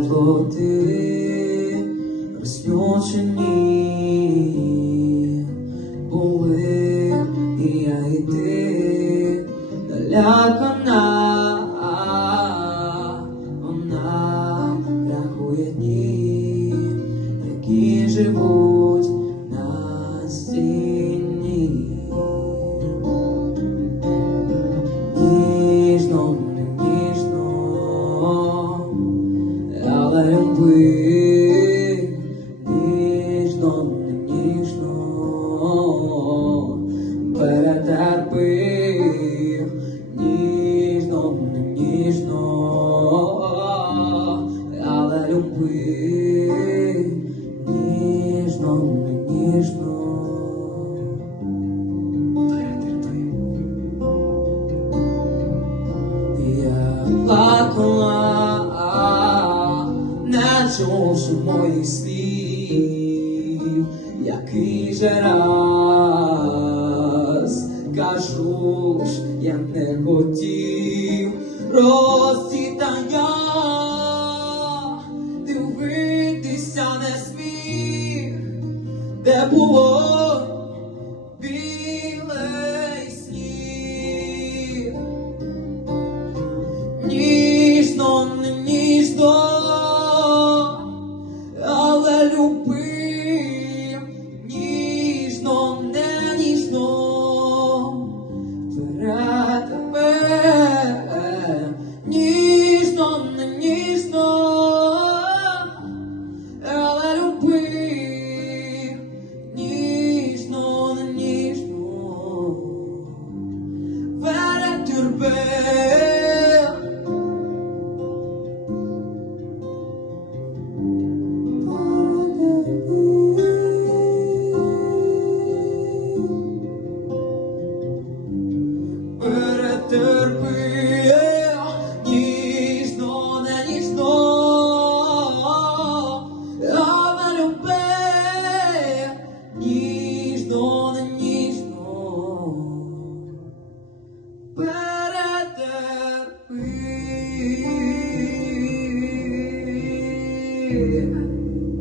теплоти розлючені були і я, і ти, налякана. Вона рахує дні, які живуть на стіні. Ніжно, не ніжно, але люби. Ніжно, не ніжно, перетерпи. Ніжно, не ніжно, але люби. Ніжно, не ніжно, перетерпи. Я плакала, не чувши моїх слів, який же раз кажу ж, я не хотів розцвітання, дивитися не зміг, де було